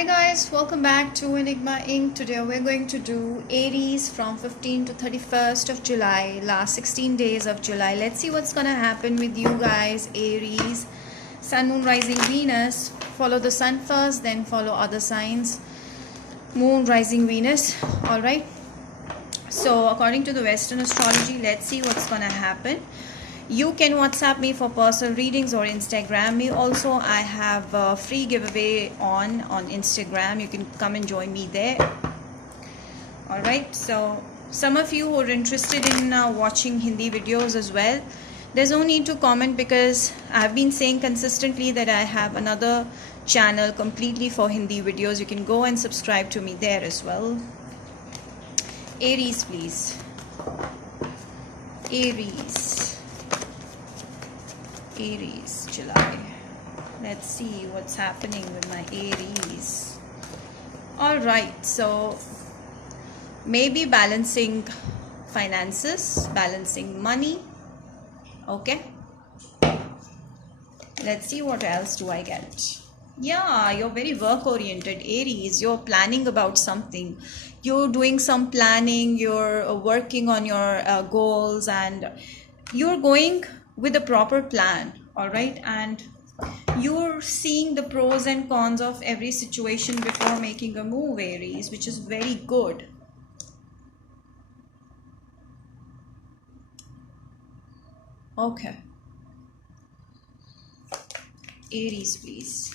Hi guys, welcome back to Enigma Inc. Today we're going to do Aries from 15 to 31st of July, last 16 days of July. Let's see what's gonna happen with you guys, Aries. Sun, Moon, Rising, Venus. Follow the Sun first, then follow other signs. Moon, Rising, Venus. Alright. So according to the Western astrology, let's see what's gonna happen. You can WhatsApp me for personal readings or Instagram me. Also, I have a free giveaway on Instagram. You can come and join me there. All right. So some of you who are interested in watching Hindi videos as well, there's no need to comment because I've been saying consistently that I have another channel completely for Hindi videos. You can go and subscribe to me there as well. Aries, please. Aries, July. Let's see what's happening with my Aries. Alright, so maybe balancing finances, balancing money. Okay. Let's see what else do I get. Yeah, you're very work oriented, Aries. You're planning about something. You're doing some planning. You're working on your goals and you're going with a proper plan. All right. And you're seeing the pros and cons of every situation before making a move, Aries, which is very good. Okay. Aries, please.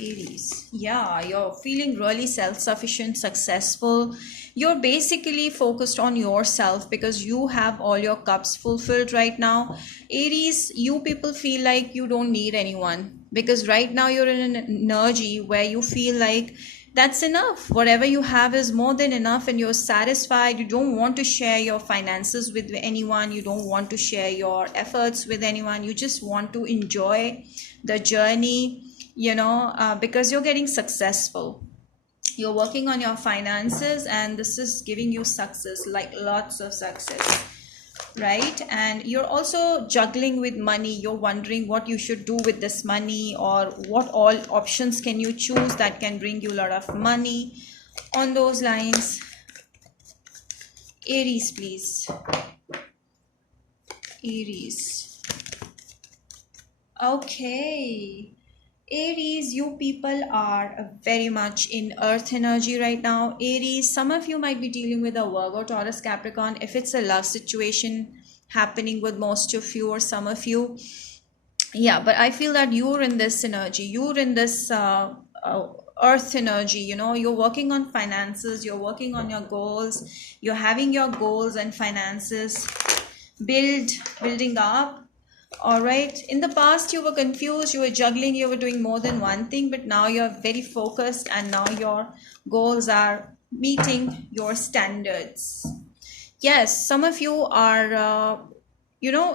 Aries, yeah, you're feeling really self-sufficient, successful. You're basically focused on yourself because you have all your cups fulfilled right now. Aries, you people feel like you don't need anyone because right now you're in an energy where you feel like that's enough. Whatever you have is more than enough and you're satisfied. You don't want to share your finances with anyone. You don't want to share your efforts with anyone. You just want to enjoy the journey, because you're getting successful. You're working on your finances and this is giving you success, like lots of success, right? And you're also juggling with money. You're wondering what you should do with this money or what all options can you choose that can bring you a lot of money. On those lines, Aries, please. Aries. Okay. Aries, you people are very much in earth energy right now. Aries, some of you might be dealing with a Virgo, Taurus, Capricorn. If it's a love situation happening with most of you or some of you, yeah, but I feel that you're in this energy. You're in this earth energy. You're working on finances. You're working on your goals. You're having your goals and finances building up. All right. In the past, you were confused, you were juggling, you were doing more than one thing, but now you're very focused and now your goals are meeting your standards. Yes, some of you are,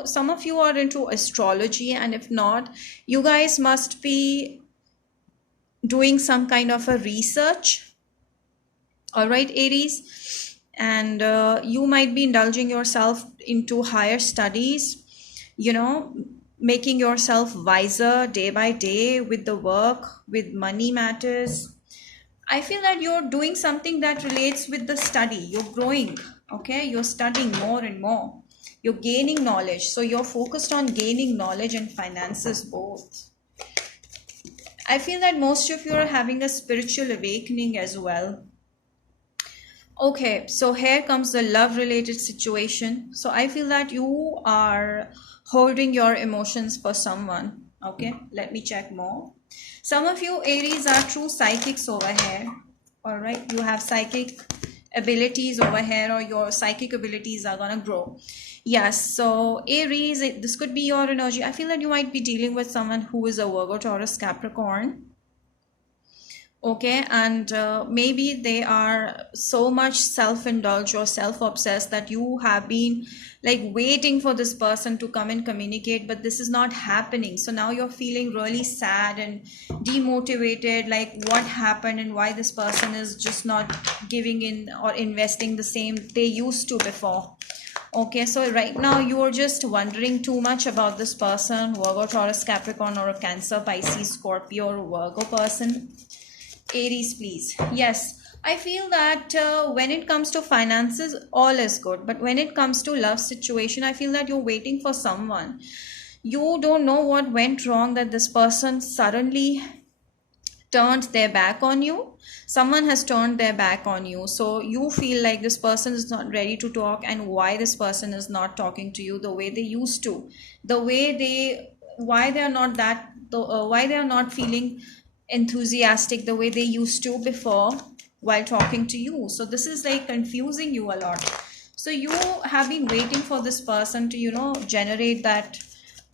some of you are into astrology, and if not, you guys must be doing some kind of a research. All right, Aries. And you might be indulging yourself into higher studies, making yourself wiser day by day with the work, with money matters. I feel that you're doing something that relates with the study. You're growing, okay? You're studying more and more. You're gaining knowledge. So you're focused on gaining knowledge and finances both. I feel that most of you are having a spiritual awakening as well. Okay, so here comes the love related situation. So I feel that you are holding your emotions for someone. Okay, let me check more. Some of you Aries are true psychics over here. All right, you have psychic abilities over here, or your psychic abilities are gonna grow. Yes, so Aries, this could be your energy. I feel that you might be dealing with someone who is a Virgo, Taurus, Capricorn. Okay, and maybe they are so much self-indulged or self-obsessed that you have been like waiting for this person to come and communicate, but this is not happening. So now you're feeling really sad and demotivated, like what happened and why this person is just not giving in or investing the same they used to before. Okay, so right now you are just wondering too much about this person, Virgo, Taurus, Capricorn, or a Cancer, Pisces, Scorpio, or Virgo person. Aries, please. Yes, I feel that when it comes to finances, all is good. But when it comes to love situation, I feel that you're waiting for someone. You don't know what went wrong that this person suddenly turned their back on you. Someone has turned their back on you, so you feel like this person is not ready to talk, and why this person is not talking to you the way they used to, the way they, why they are not that, why they are not feeling enthusiastic the way they used to before while talking to you. So this is like confusing you a lot. So you have been waiting for this person to, generate that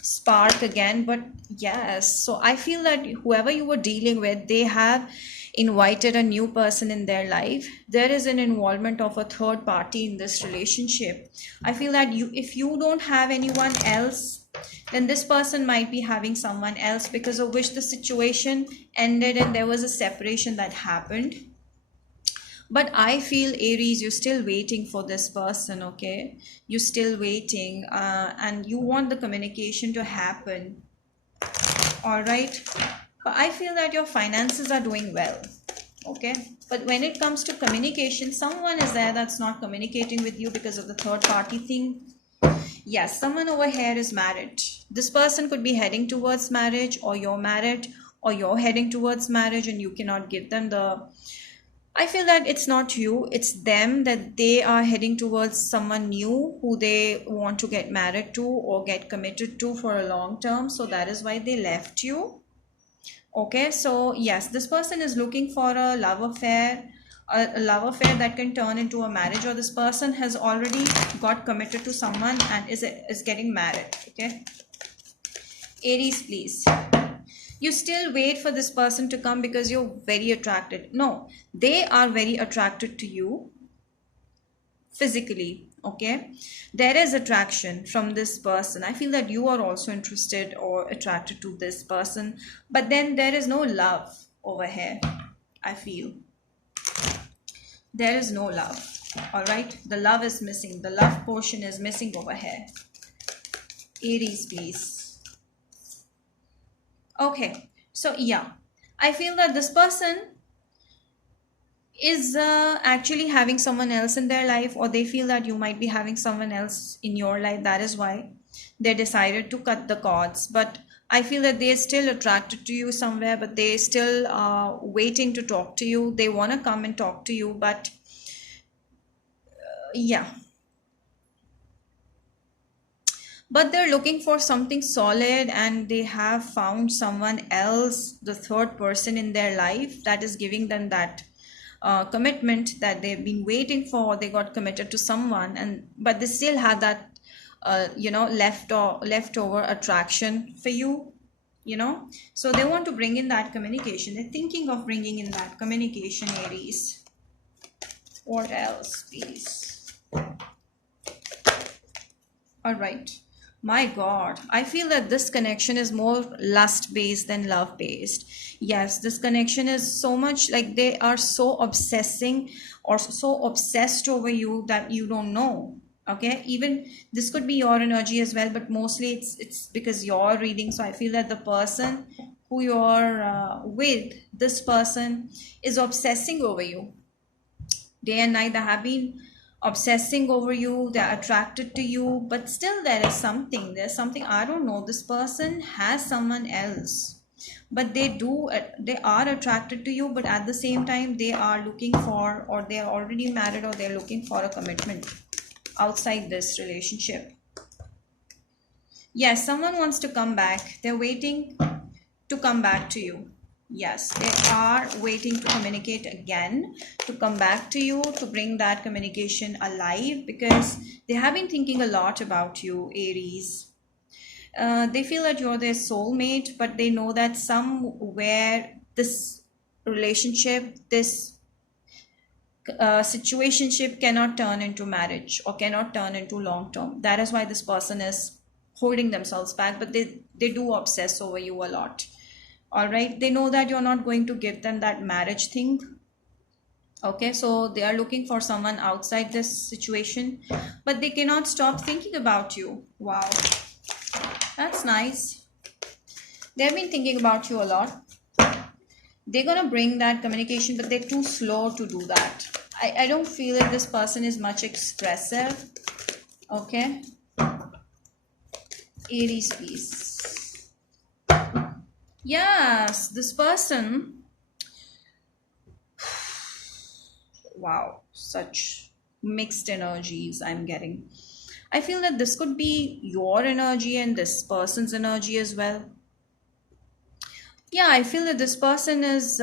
spark again. But yes, so I feel that whoever you were dealing with, they have invited a new person in their life. There is an involvement of a third party in this relationship. I feel that you, if you don't have anyone else, then this person might be having someone else, because of which the situation ended and there was a separation that happened. But I feel, Aries, you're still waiting for this person, okay? You're still waiting, and you want the communication to happen, all right? But I feel that your finances are doing well, okay? But when it comes to communication, someone is there that's not communicating with you because of the third party thing. Yes, someone over here is married. This person could be heading towards marriage, or you're married, or you're heading towards marriage, and you cannot give them the, I feel that it's not you, it's them, that they are heading towards someone new who they want to get married to or get committed to for a long term. So that is why they left you. Okay, so yes, this person is looking for a love affair, a love affair that can turn into a marriage, or this person has already got committed to someone and is getting married. Okay, Aries, please. You still wait for this person to come because you're very attracted. No, they are very attracted to you physically. Okay, there is attraction from this person. I feel that you are also interested or attracted to this person, but then there is no love over here. I feel there is no love. All right, the love is missing, the love portion is missing over here. Aries, please. Okay, so yeah, I feel that this person is actually having someone else in their life, or they feel that you might be having someone else in your life. That is why they decided to cut the cords. But I feel that they're still attracted to you somewhere, but they still waiting to talk to you. They want to come and talk to you, but yeah, but they're looking for something solid, and they have found someone else, the third person in their life, that is giving them that commitment that they've been waiting for. They got committed to someone, and but they still have that leftover attraction for you, so they want to bring in that communication. They're thinking of bringing in that communication, Aries. What else, please? All right. My God, I feel that this connection is more lust based than love based. Yes, this connection is so much like they are so obsessing or so obsessed over you that you don't know. Okay, even this could be your energy as well, but mostly it's because you're reading. So I feel that the person who you're with, this person is obsessing over you day and night. They have been obsessing over you, they're attracted to you, but still there's something, I don't know, this person has someone else, but they are attracted to you, but at the same time they are looking for, or they're already married, or they're looking for a commitment outside this relationship. Yes, someone wants to come back, they're waiting to come back to you. Yes, they are waiting to communicate again, to come back to you, to bring that communication alive, because they have been thinking a lot about you, Aries. They feel that you're their soulmate, but they know that somewhere this relationship, this situationship cannot turn into marriage or cannot turn into long term. That is why this person is holding themselves back, but they do obsess over you a lot. All right, they know that you're not going to give them that marriage thing. Okay, so they are looking for someone outside this situation, but they cannot stop thinking about you. Wow, that's nice. They've been thinking about you a lot. They're gonna bring that communication, but they're too slow to do that. I don't feel like this person is much expressive. Okay, Aries, please. Yes, this person, wow, such mixed energies I'm getting. I feel that this could be your energy and this person's energy as well. Yeah, I feel that this person is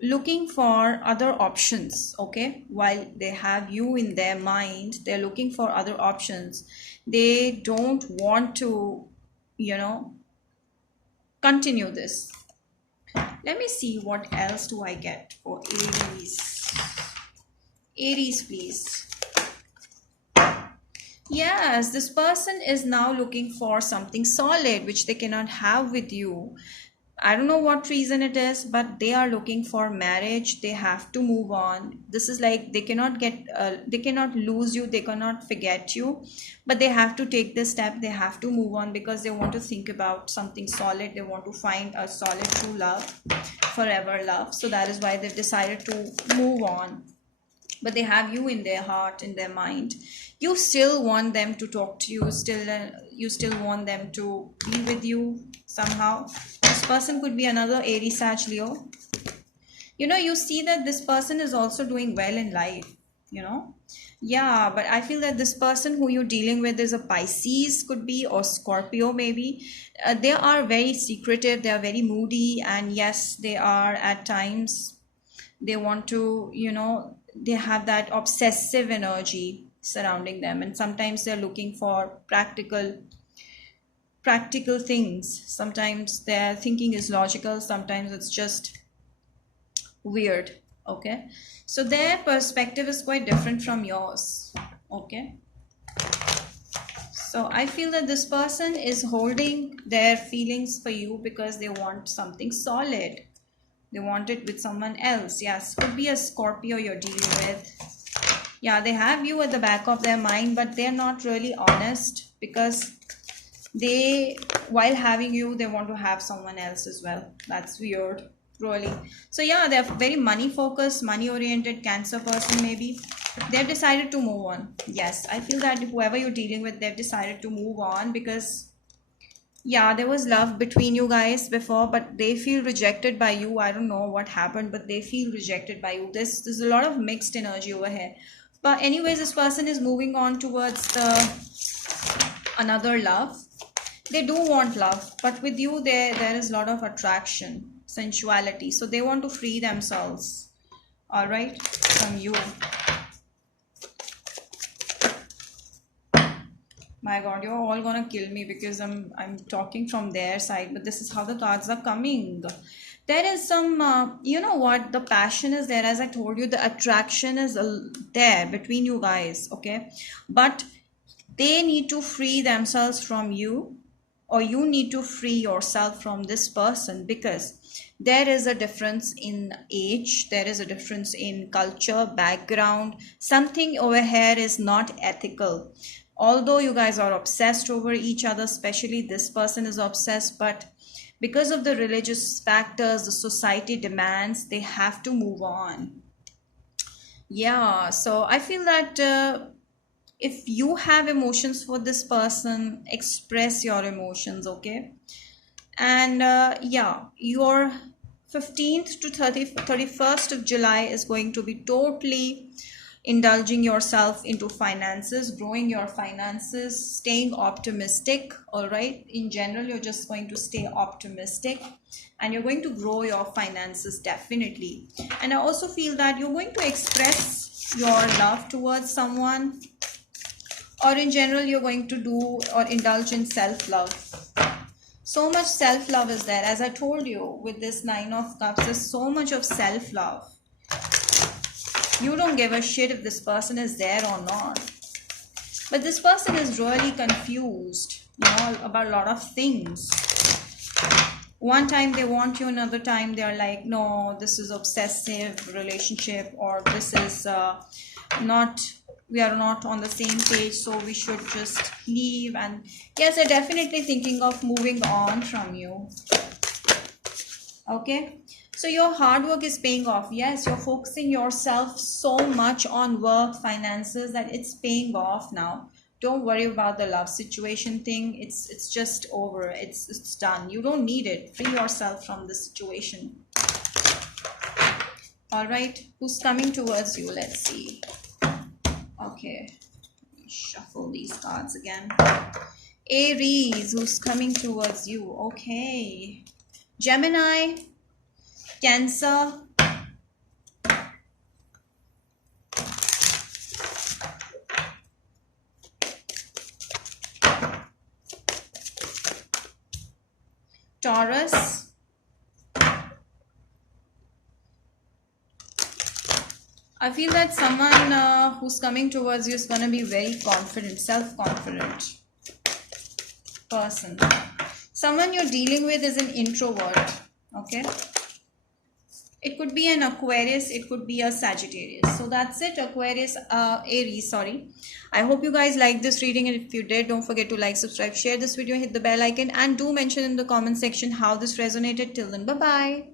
looking for other options. Okay, while they have you in their mind, they're looking for other options. They don't want to, you know, continue this. Let me see what else do I get for Aries. Aries, please. Yes, this person is now looking for something solid which they cannot have with you. I don't know what reason it is, but they are looking for marriage. They have to move on. This is like they cannot lose you, they cannot forget you, but they have to take this step. They have to move on because they want to think about something solid. They want to find a solid true love, forever love. So that is why they've decided to move on, but they have you in their heart, in their mind. You still want them to talk to you, still you still want them to be with you somehow. This person could be another Aries, Sag, Leo. You see that this person is also doing well in life, you know. Yeah, but I feel that this person who you're dealing with is a Pisces, could be, or Scorpio maybe. They are very secretive, they are very moody, and yes, they are at times, they want to, they have that obsessive energy surrounding them, and sometimes they're looking for practical things. Sometimes their thinking is logical, sometimes it's just weird. Okay, so their perspective is quite different from yours. Okay, so I feel that this person is holding their feelings for you because they want something solid. They want it with someone else. Yes, could be a Scorpio you're dealing with. Yeah, they have you at the back of their mind, but they're not really honest because while having you, they want to have someone else as well. That's weird, really. So yeah, they're very money focused, money oriented, Cancer person maybe. They've decided to move on. Yes, I feel that whoever you're dealing with, they've decided to move on because yeah, there was love between you guys before, but they feel rejected by you. I don't know what happened, but they feel rejected by you. There's a lot of mixed energy over here. But anyways, this person is moving on towards the another love. They do want love, but with you there is a lot of attraction, sensuality. So they want to free themselves, all right, from you. My God, you're all gonna kill me because I'm talking from their side, but this is how the cards are coming. There is some, you know what, the passion is there. As I told you, the attraction is there between you guys, okay? But they need to free themselves from you, or you need to free yourself from this person, because there is a difference in age, there is a difference in culture, background. Something over here is not ethical. Although you guys are obsessed over each other, especially this person is obsessed, but because of the religious factors, the society demands, they have to move on. Yeah, so I feel that if you have emotions for this person, express your emotions, okay? And yeah, your 15th to 31st of July is going to be totally indulging yourself into finances, growing your finances, staying optimistic. All right, in general, you're just going to stay optimistic and you're going to grow your finances, definitely. And I also feel that you're going to express your love towards someone, or in general you're going to do or indulge in self-love. So much self-love is there. As I told you, with this Nine of Cups, there's so much of self-love. You don't give a shit if this person is there or not. But this person is really confused, about a lot of things. One time they want you, another time they are like, no, this is obsessive relationship, or this is not, we are not on the same page, so we should just leave. And yes, they're definitely thinking of moving on from you. Okay, so your hard work is paying off. Yes, you're focusing yourself so much on work, finances, that it's paying off now. Don't worry about the love situation thing. It's just over. It's done. You don't need it. Free yourself from the situation. All right, who's coming towards you? Let's see. Okay, shuffle these cards again. Aries, who's coming towards you? Okay. Gemini, Cancer, Taurus, I feel that someone who's coming towards you is going to be very confident, self-confident person. Someone you're dealing with is an introvert. Okay. It could be an Aquarius, it could be a Sagittarius. So that's it, Aquarius, Aries, sorry. I hope you guys liked this reading, and if you did, don't forget to like, subscribe, share this video, hit the bell icon, and do mention in the comment section how this resonated. Till then, bye-bye.